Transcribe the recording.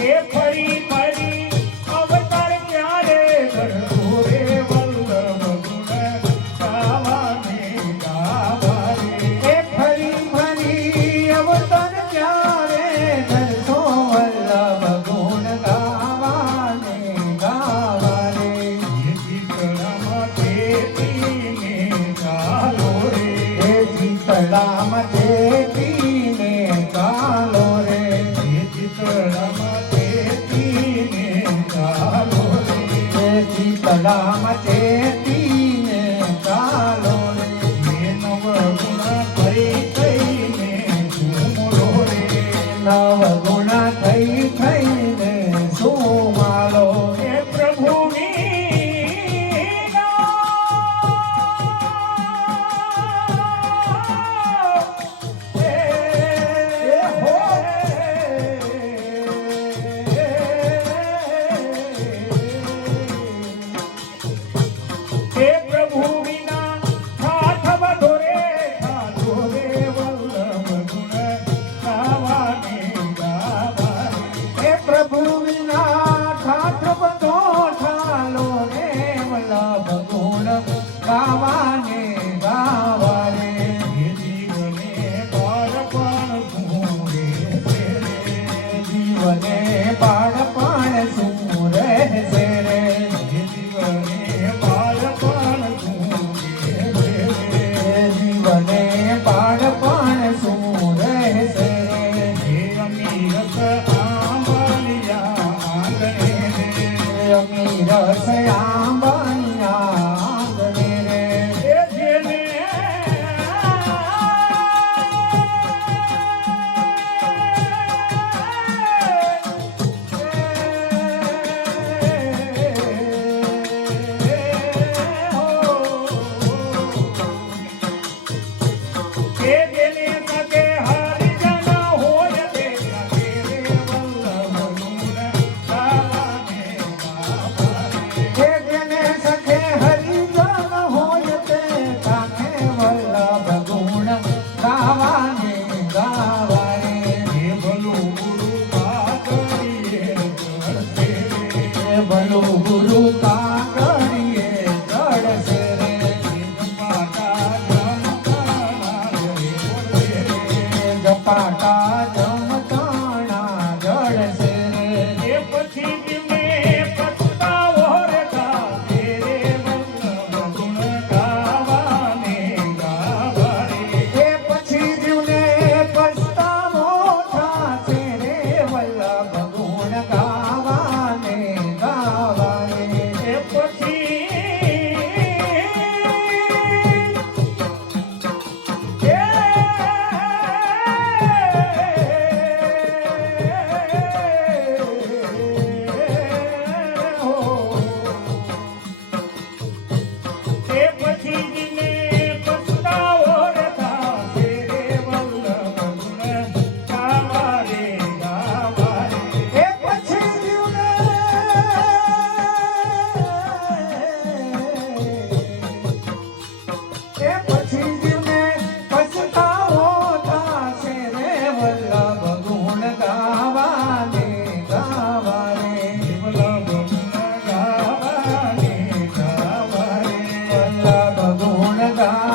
કે ફરી પડ now and बसया God.